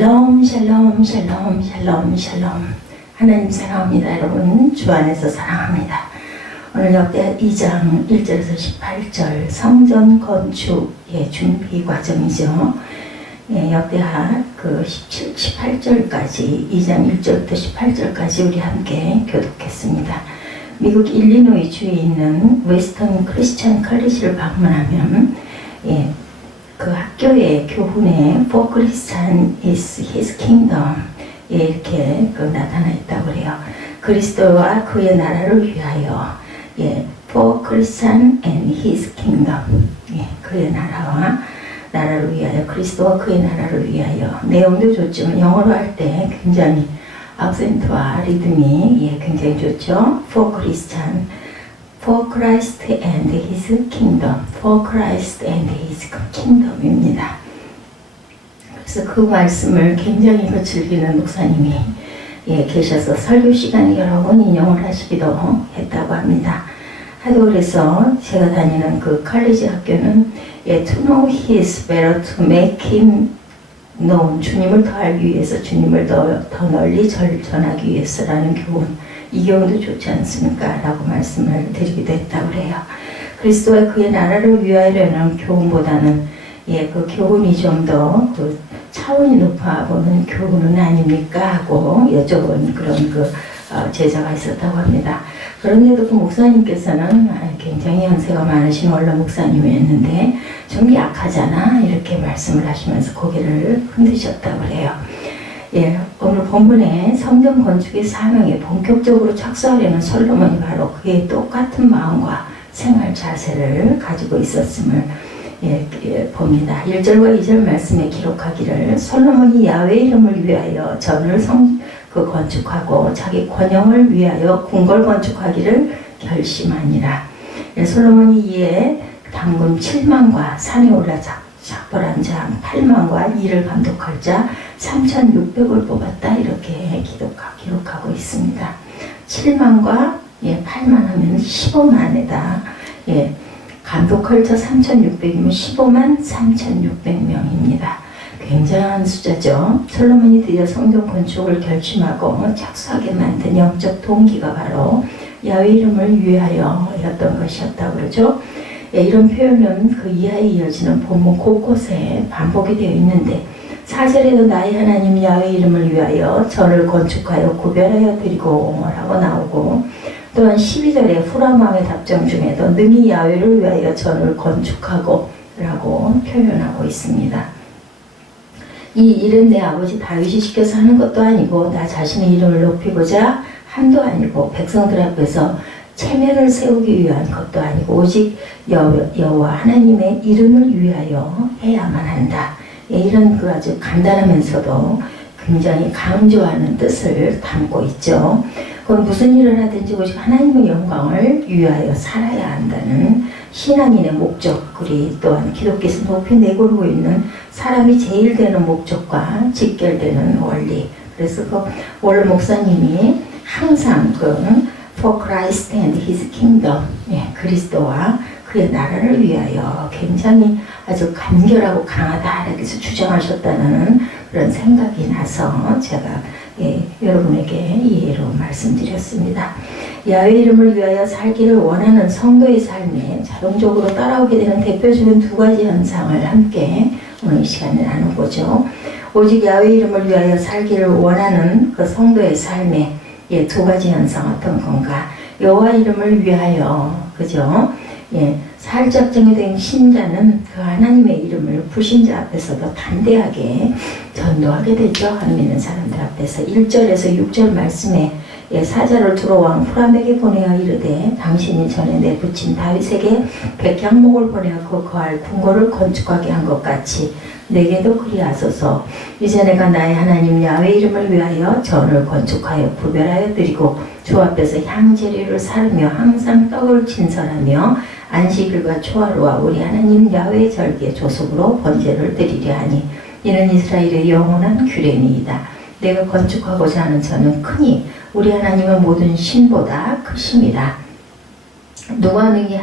샬롬 샬롬 샬롬 샬롬 샬롬. 하나님 사랑합니다. 여러분 주 안에서 사랑합니다. 오늘 역대하 2장 1절에서 18절 성전 건축의 준비 과정이죠. 역대하 18절까지 2장 1절부터 18절까지 우리 함께 교독했습니다. 미국 일리노이 주에 있는 웨스턴 크리스천 컬리지를 방문하면 그 학교의 교훈에 For Christian is His Kingdom 이렇게 나타나 있다고 해요. 그리스도와 그의 나라를 위하여 For Christian and His Kingdom 그의 나라와 나라를 위하여 그리스도와 그의 나라를 위하여 내용도 좋지만 영어로 할 때 굉장히 악센트와 리듬이 굉장히 좋죠. For Christian For Christ and His Kingdom, For Christ and His Kingdom입니다. 그래서 그 말씀을 굉장히 즐기는 목사님이 계셔서 설교 시간에 여러 번 인용을 하시기도 했다고 합니다. 하도 그래서 제가 다니는 그 칼리지 학교는 To know He is better to make Him known, 주님을 더 알기 위해서, 주님을 더 널리 전하기 위해서라는 교훈, 이 교훈도 좋지 않습니까? 라고 말씀을 드리기도 했다고 해요. 그리스도와 그의 나라를 위하여라는 교훈보다는 그 교훈이 좀 더 그 차원이 높아 보는 교훈은 아닙니까? 하고 여쭤본 그런 제자가 있었다고 합니다. 그런데도 그 목사님께서는 굉장히 연세가 많으신 원로 목사님이었는데 좀 약하잖아 이렇게 말씀을 하시면서 고개를 흔드셨다고 해요. 오늘 본문에 성전 건축의 사명에 본격적으로 착수하려는 솔로몬이 바로 그의 똑같은 마음과 생활 자세를 가지고 있었음을 봅니다. 1절과 2절 말씀에 기록하기를 솔로몬이 야훼 이름을 위하여 전을 건축하고 자기 권영을 위하여 궁궐 건축하기를 결심하니라. 솔로몬이 이에 당군 7만과 산에 올라 작벌한 자 8만과 이를 감독할 자 3,600을 뽑았다. 이렇게 기록하고 있습니다. 7만과 8만 하면 15만에다 감독할 자 3,600이면 15만 3,600명입니다. 굉장한 숫자죠. 솔로몬이 드디어 성전 건축을 결심하고 착수하게 만든 영적 동기가 바로 야훼 이름을 위하여였던 것이었다고 그러죠. 이런 표현은 그 이하에 이어지는 본문 곳곳에 반복이 되어 있는데 4절에도 나의 하나님 야훼 이름을 위하여 전을 건축하여 구별하여 드리고 라고 나오고 또한 12절에 후람 왕의 답장 중에도 능히 야훼를 위하여 전을 건축하고 라고 표현하고 있습니다. 이 일은 내 아버지 다윗이 시켜서 하는 것도 아니고 나 자신의 이름을 높이고자 한도 아니고 백성들 앞에서 체면을 세우기 위한 것도 아니고 오직 여호와 하나님의 이름을 위하여 해야만 한다. 이런 아주 간단하면서도 굉장히 강조하는 뜻을 담고 있죠. 그건 무슨 일을 하든지 오직 하나님의 영광을 위하여 살아야 한다는 신앙인의 목적, 그리 또한 기독교에서 높이 내걸고 있는 사람이 제일 되는 목적과 직결되는 원리. 그래서 원로 목사님이 항상 For Christ and His Kingdom, 그리스도와 그의 나라를 위하여 굉장히 아주 간결하고 강하다 이렇게 주장하셨다는 그런 생각이 나서 제가 여러분에게 이해로 말씀드렸습니다. 야훼 이름을 위하여 살기를 원하는 성도의 삶에 자동적으로 따라오게 되는 대표적인 두 가지 현상을 함께 오늘 이 시간에 나눠보죠. 오직 야훼 이름을 위하여 살기를 원하는 그 성도의 삶에 두 가지 현상 어떤 건가? 여호와 이름을 위하여, 그죠? 사흘작정이 된 신자는 그 하나님의 이름을 불신자 앞에서도 단대하게 전도하게 되죠. 안 믿는 사람들 앞에서. 1절에서 6절 말씀에 사자를 두로 왕 후람에게 보내어 이르되 당신이 전에 내붙인 다윗에게 백향목을 보내어 그 거할 궁궐을 건축하게 한 것 같이 내게도 그리하소서. 이제 내가 나의 하나님 야훼 이름을 위하여 전을 건축하여 구별하여 드리고 주 앞에서 향재료를 사르며 항상 떡을 진설하며 안식일과 초하루와 우리 하나님 야훼 절기의 조속으로 번제를 드리려 하니 이는 이스라엘의 영원한 규례니이다. 내가 건축하고자 하는 전은 크니 우리 하나님은 모든 신보다 크심이다. 누가 능히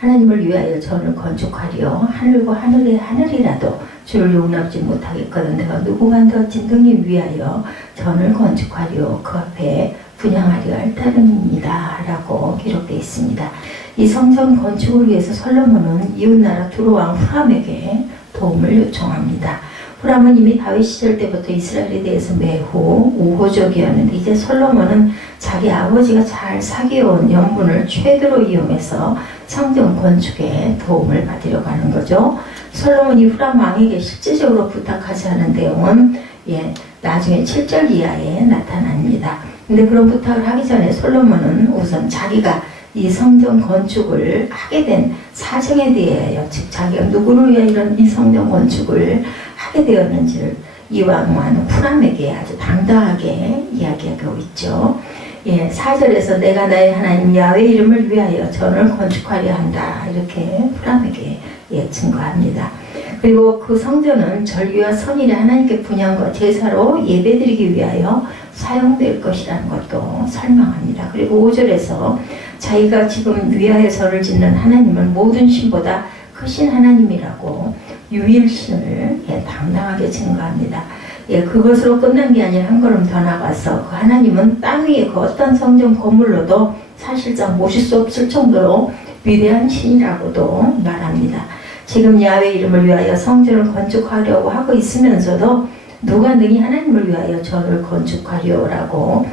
하나님을 위하여 전을 건축하리요 하늘과 하늘의 하늘이라도 주를 용납지 못하겠거든 내가 누구만도 진등님 위하여 전을 건축하려 그 앞에 분향하려 할 따름입니다 라고 기록되어 있습니다. 이 성전 건축을 위해서 솔로몬은 이웃나라 두로왕 후람에게 도움을 요청합니다. 후람은 이미 다윗 시절 때부터 이스라엘에 대해서 매우 우호적이었는데 이제 솔로몬은 자기 아버지가 잘 사귀어온 연분을 최대로 이용해서 성전 건축에 도움을 받으려고 하는 거죠. 솔로몬이 후람 왕에게 실질적으로 부탁하지 않은 내용은 나중에 7절 이하에 나타납니다. 근데 그런 부탁을 하기 전에 솔로몬은 우선 자기가 이 성전 건축을 하게 된 사정에 대하여, 즉 자기가 누구를 위해 이 성전 건축을 하게 되었는지를 이왕왕 후람에게 아주 당당하게 이야기하고 있죠. 4절에서 내가 나의 하나님 야훼 이름을 위하여 전을 건축하려 한다 이렇게 후람에게 증거합니다. 그리고 그 성전은 절기와 선일의 하나님께 분향과 제사로 예배드리기 위하여 사용될 것이라는 것도 설명합니다. 그리고 5절에서 자기가 지금 위하여 절을 짓는 하나님은 모든 신보다 크신 하나님이라고 유일신을 당당하게 증거합니다. 그것으로 끝난 게 아니라 한 걸음 더 나가서 그 하나님은 땅 위에 그 어떤 성전 건물로도 사실상 모실 수 없을 정도로 위대한 신이라고도 말합니다. 지금 야훼 이름을 위하여 성전을 건축하려고 하고 있으면서도 누가 능히 하나님을 위하여 전을 건축하려라고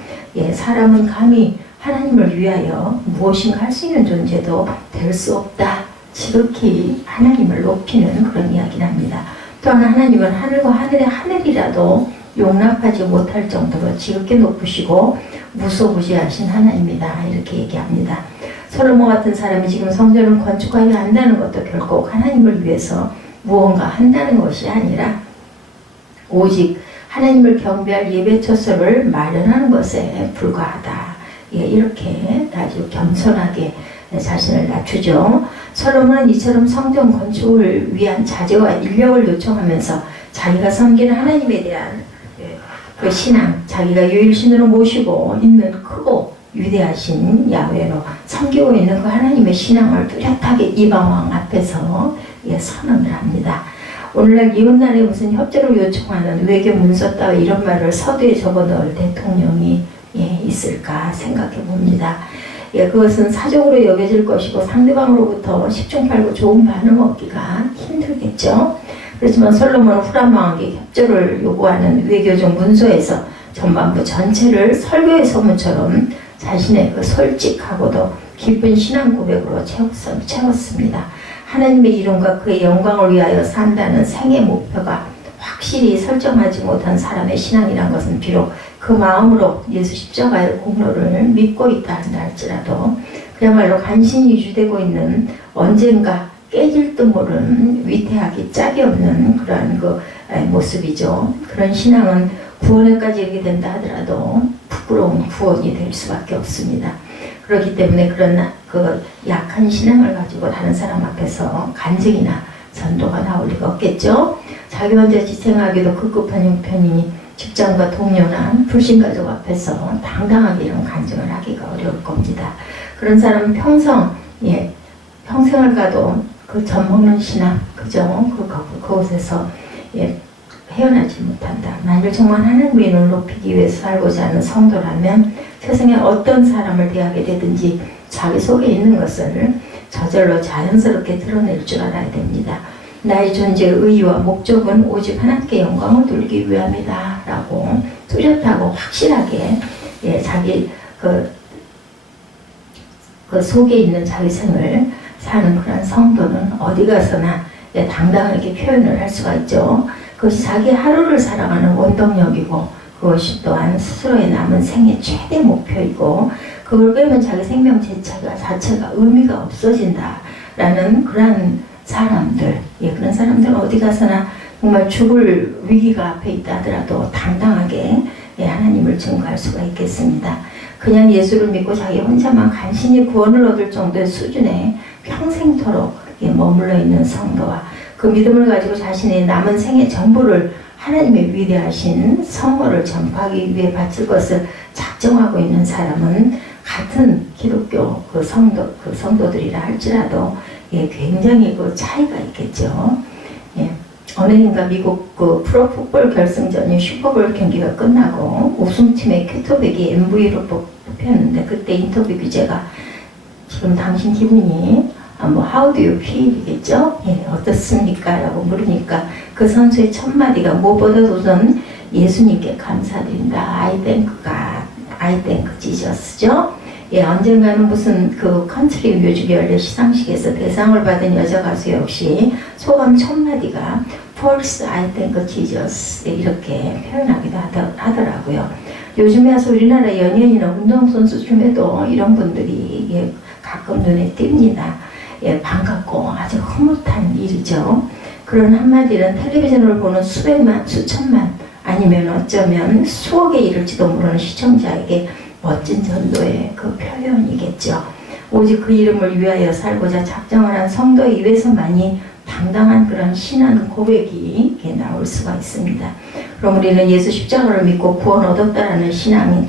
사람은 감히 하나님을 위하여 무엇인가 할 수 있는 존재도 될 수 없다. 지극히 하나님을 높이는 그런 이야기를 합니다. 또한 하나님은 하늘과 하늘의 하늘이라도 용납하지 못할 정도로 지극히 높으시고 무소부지하신 하나님이다 이렇게 얘기합니다. 솔로몬 같은 사람이 지금 성전을 건축하려 한다는 것도 결국 하나님을 위해서 무언가 한다는 것이 아니라 오직 하나님을 경배할 예배 처소를 마련하는 것에 불과하다. 이렇게 아주 겸손하게 자신을 낮추죠. 솔로몬은 이처럼 성전 건축을 위한 자재와 인력을 요청하면서 자기가 섬기는 하나님에 대한 그 신앙, 자기가 유일신으로 모시고 있는 크고 위대하신 야훼로 섬기고 있는 그 하나님의 신앙을 뚜렷하게 이방왕 앞에서 선언을 합니다. 오늘날 이웃나라에 무슨 협조를 요청하는 외교 문서 따위 이런 말을 서두에 적어넣을 대통령이 있을까 생각해 봅니다. 그것은 사적으로 여겨질 것이고 상대방으로부터 십중팔구 좋은 반응 얻기가 힘들겠죠. 그렇지만 솔로몬은 후람 왕에게 협조를 요구하는 외교적 문서에서 전반부 전체를 설교의 서문처럼 자신의 그 솔직하고도 깊은 신앙 고백으로 채웠습니다. 하나님의 이름과 그의 영광을 위하여 산다는 생애 목표가 확실히 설정하지 못한 사람의 신앙이란 것은 비록 그 마음으로 예수 십자가의 공로를 믿고 있다 한다 할지라도 그야말로 간신히 유지되고 있는 언젠가 깨질 듯 모르는 위태하기 짝이 없는 그러한 그 모습이죠. 그런 신앙은 구원에까지 이르게 된다 하더라도 부끄러운 구원이 될 수밖에 없습니다. 그렇기 때문에 그런 그 약한 신앙을 가지고 다른 사람 앞에서 간증이나 전도가 나올 리가 없겠죠. 자기 혼자 지탱하기도 급급한 형편이니 직장과 동료나 불신가족 앞에서 당당하게 이런 간증을 하기가 어려울 겁니다. 그런 사람은 평생을 가도 그 젖먹는 신앙, 그죠? 그곳에서 헤어나지 못한다. 만일 정말 하나님의 이름을 높이기 위해서 살고자 하는 성도라면 세상에 어떤 사람을 대하게 되든지 자기 속에 있는 것을 저절로 자연스럽게 드러낼 줄 알아야 됩니다. 나의 존재의 의의와 목적은 오직 하나님께 영광을 돌리기 위함이다 라고 뚜렷하고 확실하게 자기 그 속에 있는 자기 생을 사는 그런 성도는 어디 가서나 당당하게 표현을 할 수가 있죠. 그것이 자기 하루를 살아가는 원동력이고 그것이 또한 스스로의 남은 생의 최대 목표이고 그걸 빼면 자기 생명 자체가 의미가 없어진다라는 그런 사람들, 그런 사람들은 어디 가서나 정말 죽을 위기가 앞에 있다 하더라도 당당하게 하나님을 증거할 수가 있겠습니다. 그냥 예수를 믿고 자기 혼자만 간신히 구원을 얻을 정도의 수준에 평생토록 머물러 있는 성도와 그 믿음을 가지고 자신의 남은 생의 전부를 하나님의 위대하신 성호를 전파하기 위해 바칠 것을 작정하고 있는 사람은 같은 기독교 그 성도들이라 할지라도 굉장히 그 차이가 있겠죠. 어느 해인가 미국 그 프로풋볼 결승전인 슈퍼볼 경기가 끝나고 우승팀의 큐터백이 MVP로 뽑혔는데 그때 인터뷰 기자가 지금 당신 기분이 뭐 how do you feel이겠죠? 예, 어떻습니까? 라고 물으니까 그 선수의 첫 마디가 무엇보다도 우선 예수님께 감사드린다. I thank God, I thank Jesus죠? 예, 언젠가는 무슨 그 컨트리 뮤직 연례 시상식에서 대상을 받은 여자 가수 역시 소감 첫 마디가 First I thank Jesus 이렇게 표현하기도 하더라고요. 요즘에 와서 우리나라 연예인이나 운동선수 중에도 이런 분들이 예, 가끔 눈에 띕니다. 예, 반갑고 아주 흐뭇한 일이죠. 그런 한마디는 텔레비전을 보는 수백만, 수천만 아니면 어쩌면 수억에 이를지도 모르는 시청자에게 멋진 전도의 그 표현이겠죠. 오직 그 이름을 위하여 살고자 작정을 한 성도에 의해서만이 당당한 그런 신앙 고백이 나올 수가 있습니다. 그럼 우리는 예수 십자가를 믿고 구원 얻었다라는 신앙이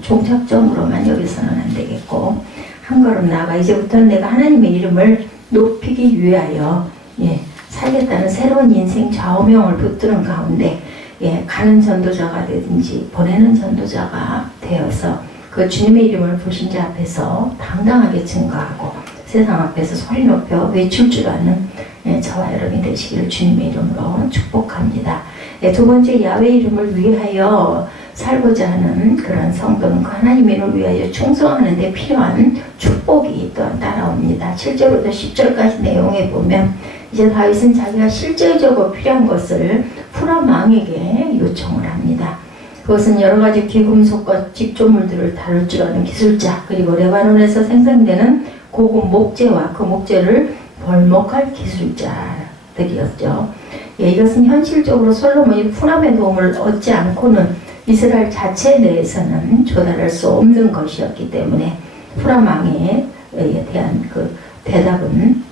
종착점으로만 여기서는 안 되겠고 한 걸음 나아가 이제부터는 내가 하나님의 이름을 높이기 위하여 예, 살겠다는 새로운 인생 좌우명을 붙드는 가운데 예, 가는 전도자가 되든지 보내는 전도자가 되어서 그 주님의 이름을 불신자 앞에서 당당하게 증거하고 세상 앞에서 소리 높여 외칠 줄 아는 예, 저와 여러분이 되시기를 주님의 이름으로 축복합니다. 예, 두 번째 야훼 이름을 위하여 살고자 하는 그런 성도는 그 하나님의 이름을 위하여 충성하는 데 필요한 축복이 또한 따라옵니다. 7절부터 10절까지 내용에 보면 이제 다윗은 자기가 실제적으로 필요한 것을 후람 왕에게 요청을 합니다. 그것은 여러 가지 귀금속과 직조물들을 다룰 줄 아는 기술자 그리고 레바논에서 생산되는 고급 목재와 그 목재를 벌목할 기술자들이었죠. 예, 이것은 현실적으로 솔로몬이 후람의 도움을 얻지 않고는 이스라엘 자체 내에서는 조달할 수 없는 것이었기 때문에 후람 왕에 대한 그 대답은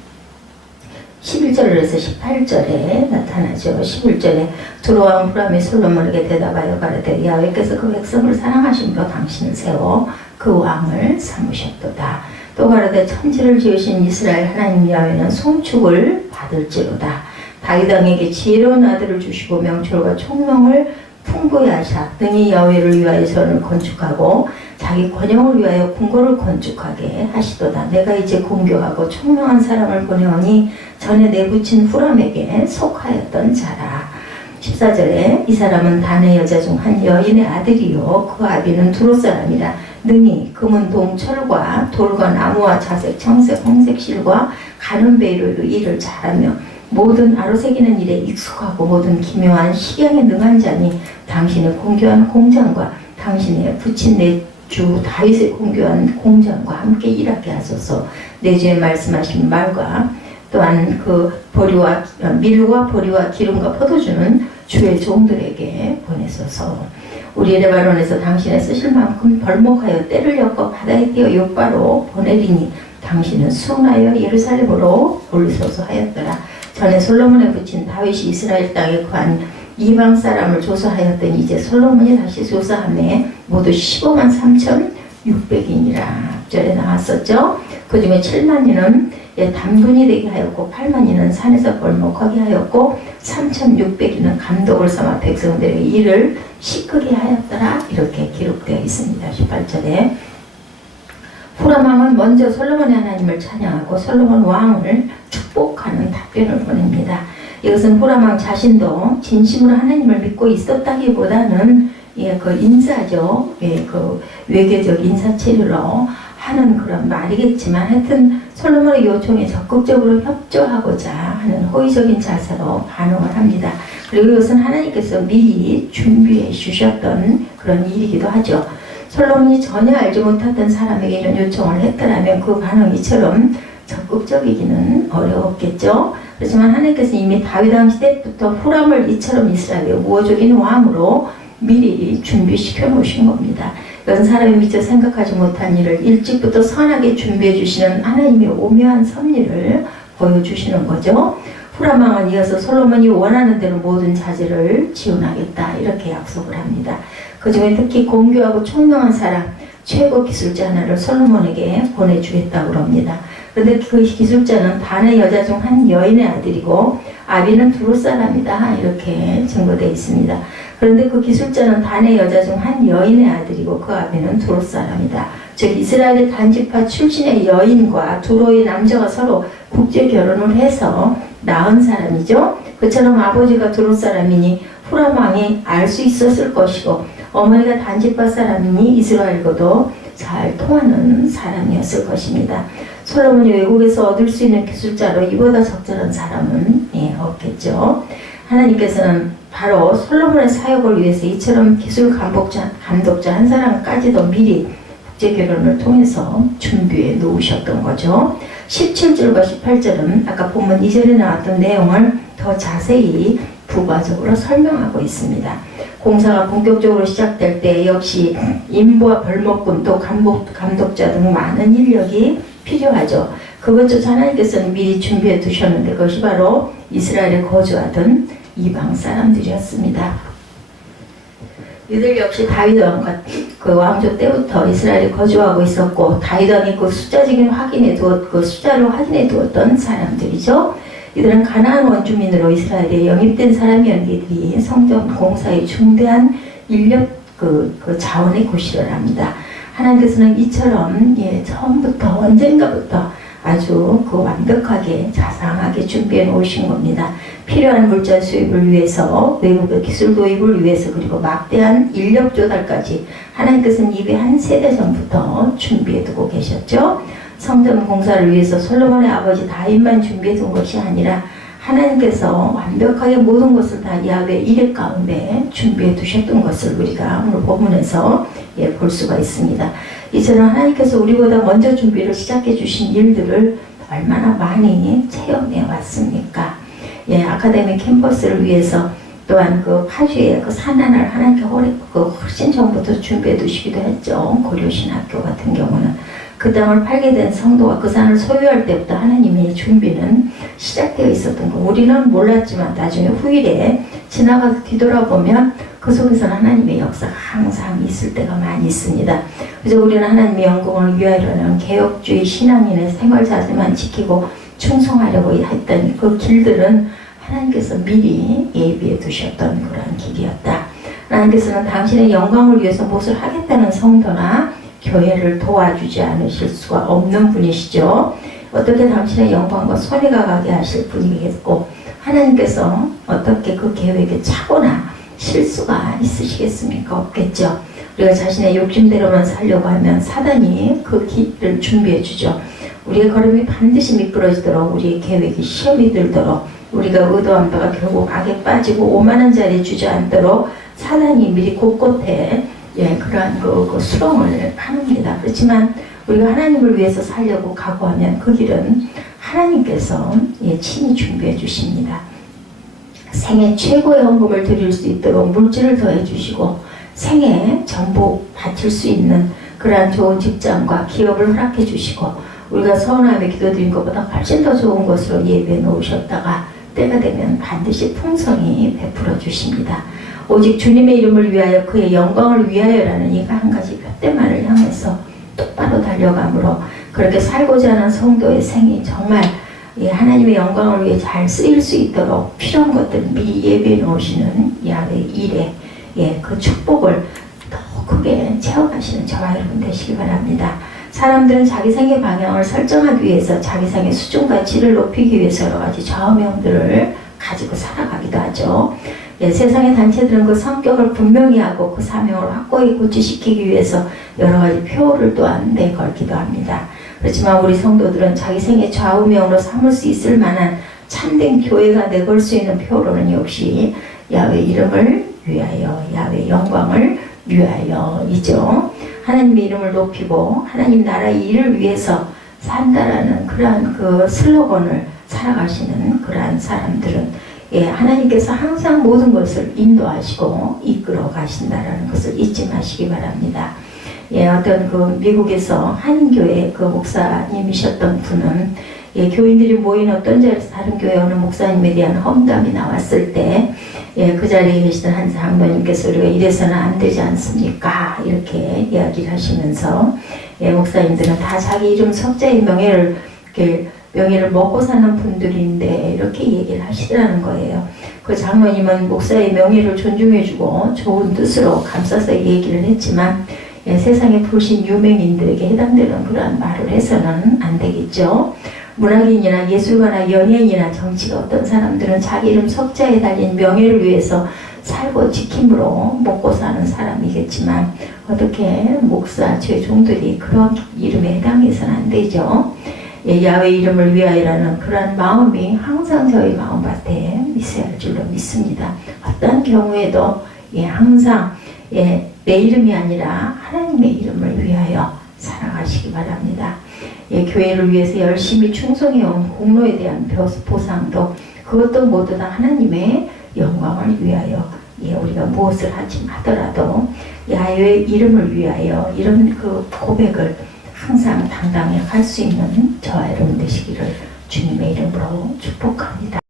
11절에서 18절에 나타나죠. 11절에 두로왕 후람이 솔로몬에게 대답하여 가라되 야훼께서 그 백성을 사랑하심으로 당신을 세워 그 왕을 삼으셨도다. 또 가라되 천지를 지으신 이스라엘 하나님 야훼는 송축을 받을지로다. 다윗 왕에게 지혜로운 아들을 주시고 명철과 총명을 풍부히 하사 등이 야훼를 위하여 전을 건축하고 자기 권영을 위하여 궁궐을 건축하게 하시도다. 내가 이제 공교하고 총명한 사람을 보내오니 전에 내붙인 후람에게 속하였던 자라. 14절에 이 사람은 단의 여자 중 한 여인의 아들이요 그 아비는 두로 사람이라. 능히 금은 동철과 돌과 나무와 자색 청색 홍색 실과 가는 베이로 일을 잘하며 모든 아로새기는 일에 익숙하고 모든 기묘한 식양에 능한 자니 당신의 공교한 공장과 당신의 부친 내 주 다윗의 공교한 공장과 함께 일하게 하소서. 내 주에 말씀하신 말과 또한 그 보리와 밀과 보리와 기름과 포도주는 주의 종들에게 보내소서. 우리 레바논에서 당신의 쓰실 만큼 벌목하여 때를 엮어 바다에 띄어 요바로 보내리니 당신은 수응하여 예루살렘으로 올리소서 하였더라. 전에 솔로몬에 붙인 다윗이 이스라엘 땅에 구한 이방 사람을 조사하였더니 이제 솔로몬이 다시 조사함에 모두 15만 3,600인이라 앞절에 나왔었죠. 그 중에 7만인은 담군이 되게 하였고 8만인은 산에서 벌목하게 하였고 3,600인은 감독을 삼아 백성들에게 일을 시크게 하였더라. 이렇게 기록되어 있습니다. 18절에 후람 왕은 먼저 솔로몬의 하나님을 찬양하고 솔로몬 왕을 축복하는 답변을 보냅니다. 이것은 후람 왕 자신도 진심으로 하나님을 믿고 있었다기보다는 그 인사죠. 그 외교적 인사체류로 하는 그런 말이겠지만 하여튼 솔로몬의 요청에 적극적으로 협조하고자 하는 호의적인 자세로 반응을 합니다. 그리고 이것은 하나님께서 미리 준비해 주셨던 그런 일이기도 하죠. 솔로몬이 전혀 알지 못했던 사람에게 이런 요청을 했더라면 그 반응이 이처럼 적극적이기는 어려웠겠죠. 그렇지만 하나님께서 이미 다윗 왕 시대부터 후람을 이처럼 이스라엘의 우호적인 왕으로 미리 준비시켜 놓으신 겁니다. 이것은 사람이 미처 생각하지 못한 일을 일찍부터 선하게 준비해 주시는 하나님의 오묘한 섭리를 보여주시는 거죠. 후람 왕은 이어서 솔로몬이 원하는 대로 모든 자재를 지원하겠다 이렇게 약속을 합니다. 그 중에 특히 공교하고 총명한 사람 최고 기술자 하나를 솔로몬에게 보내주겠다고 합니다. 그런데 그 기술자는 단의 여자 중 한 여인의 아들이고 아비는 두롯 사람이다 이렇게 증거되어 있습니다. 그런데 그 기술자는 단의 여자 중 한 여인의 아들이고 그 아비는 두롯 사람이다. 즉 이스라엘의 단지파 출신의 여인과 두로의 남자가 서로 국제 결혼을 해서 낳은 사람이죠. 그처럼 아버지가 두롯 사람이니 후람 왕이 알 수 있었을 것이고 어머니가 단지파 사람이니 이스라엘과도 잘 통하는 사람이었을 것입니다. 솔로몬이 외국에서 얻을 수 있는 기술자로 이보다 적절한 사람은 없겠죠. 하나님께서는 바로 솔로몬의 사역을 위해서 이처럼 기술 감독자 한 사람까지도 미리 국제 결혼을 통해서 준비해 놓으셨던 거죠. 17절과 18절은 아까 본문 2절에 나왔던 내용을 더 자세히 부가적으로 설명하고 있습니다. 공사가 본격적으로 시작될 때 역시 인부와 벌목꾼 또 감독자 등 많은 인력이 필요하죠. 그것조차 하나님께서는 미리 준비해 두셨는데 그것이 바로 이스라엘에 거주하던 이방 사람들이었습니다. 이들 역시 다윗 왕과 그 왕조 때부터 이스라엘에 거주하고 있었고 다윗 왕이 그 숫자를 확인해 두었던 사람들이죠. 이들은 가나안 원주민으로 이스라엘에 영입된 사람이었는데 이들이 성전 공사에 중대한 인력 그 자원의 구실을 합니다. 하나님께서는 이처럼 처음부터 언젠가부터 아주 그 완벽하게 자상하게 준비해 놓으신 겁니다. 필요한 물자 수입을 위해서 외국의 기술 도입을 위해서 그리고 막대한 인력 조달까지 하나님께서는 이미 한 세대 전부터 준비해 두고 계셨죠. 성전 공사를 위해서 솔로몬의 아버지 다윗만 준비해 둔 것이 아니라 하나님께서 완벽하게 모든 것을 다 야훼 이레 가운데 준비해 두셨던 것을 우리가 오늘 본문에서 볼 수가 있습니다. 이처럼 하나님께서 우리보다 먼저 준비를 시작해 주신 일들을 얼마나 많이 체험해 왔습니까? 아카데미 캠퍼스를 위해서 또한 그 파주에 그 산안을 하나님께 훨씬 전부터 준비해 두시기도 했죠. 고려신학교 같은 경우는. 그 땅을 팔게 된 성도가 그 산을 소유할 때부터 하나님의 준비는 시작되어 있었던 거. 우리는 몰랐지만 나중에 후일에 지나가서 뒤돌아보면 그 속에서는 하나님의 역사가 항상 있을 때가 많이 있습니다. 그래서 우리는 하나님의 영광을 위하여는 개혁주의 신앙인의 생활자세만 지키고 충성하려고 했던 그 길들은 하나님께서 미리 예비해 두셨던 그러한 길이었다. 하나님께서는 당신의 영광을 위해서 무엇을 하겠다는 성도나 교회를 도와주지 않으실 수가 없는 분이시죠. 어떻게 당신의 영광과 손해가 가게 하실 분이겠고 하나님께서 어떻게 그 계획에 차거나 실수가 있으시겠습니까? 없겠죠. 우리가 자신의 욕심대로만 살려고 하면 사단이 그 길을 준비해 주죠. 우리의 걸음이 반드시 미끄러지도록 우리의 계획이 시험이 들도록 우리가 의도한 바가 결국 악에 빠지고 오만한 자리에 주저앉도록 사단이 미리 곳곳에 그러한 그 수렁을 파놓습니다. 그렇지만 우리가 하나님을 위해서 살려고 각오하면 그 길은 하나님께서 친히 준비해 주십니다. 생애 최고의 헌금을 드릴 수 있도록 물질을 더해 주시고 생애 전부 바칠 수 있는 그러한 좋은 직장과 기업을 허락해 주시고 우리가 서운하며 기도드린 것보다 훨씬 더 좋은 것으로 예배해 놓으셨다가 때가 되면 반드시 풍성히 베풀어 주십니다. 오직 주님의 이름을 위하여 그의 영광을 위하여라는 이 한 가지 푯대만을 향해서 똑바로 달려가므로 그렇게 살고자 하는 성도의 생이 정말 하나님의 영광을 위해 잘 쓰일 수 있도록 필요한 것들 미리 예비해 놓으시는 야훼 일에 그 축복을 더 크게 체험하시는 저와 여러분 되시기 바랍니다. 사람들은 자기 생의 방향을 설정하기 위해서 자기 생의 수준과 질을 높이기 위해서 여러 가지 좌우명들을 가지고 살아가기도 하죠. 세상의 단체들은 그 성격을 분명히 하고 그 사명을 확고히 고취시키기 위해서 여러 가지 표어를 또한 내걸기도 합니다. 그렇지만 우리 성도들은 자기 생의 좌우명으로 삼을 수 있을 만한 참된 교회가 내걸 수 있는 표어로는 역시 야훼 이름을 위하여, 야훼 영광을 위하여이죠. 하나님의 이름을 높이고 하나님 나라의 일을 위해서 산다라는 그러한 그 슬로건을 살아가시는 그러한 사람들은 하나님께서 항상 모든 것을 인도하시고 이끌어 가신다라는 것을 잊지 마시기 바랍니다. 어떤 그 미국에서 한인교회 그 목사님이셨던 분은 교인들이 모인 어떤 자리에서 다른 교회 어느 목사님에 대한 험담이 나왔을 때 그 자리에 계시던 한 장로님께서 우리가 이래서는 안 되지 않습니까? 이렇게 이야기를 하시면서 목사님들은 다 자기 이름 석자의 명예를 그렇게 명예를 먹고 사는 분들인데 이렇게 얘기를 하시더라는 거예요. 그 장로님은 목사의 명예를 존중해주고 좋은 뜻으로 감싸서 얘기를 했지만 세상의 불신 유명인들에게 해당되는 그런 말을 해서는 안 되겠죠. 문학인이나 예술가나 연예인이나 정치가 어떤 사람들은 자기 이름 석자에 달린 명예를 위해서 살고 지킴으로 먹고 사는 사람이겠지만 어떻게 목사, 죄종들이 그런 이름에 해당해서는 안 되죠. 야훼 이름을 위하여라는 그런 마음이 항상 저희 마음밭에 있어야 할 줄로 믿습니다. 어떤 경우에도 항상 내 이름이 아니라 하나님의 이름을 위하여 살아가시기 바랍니다. 교회를 위해서 열심히 충성해온 공로에 대한 보상도 그것도 모두 다 하나님의 영광을 위하여 우리가 무엇을 하더라도 야훼 이름을 위하여 이런 그 고백을 항상 당당히 할 수 있는 저와 여러분 되시기를 주님의 이름으로 축복합니다.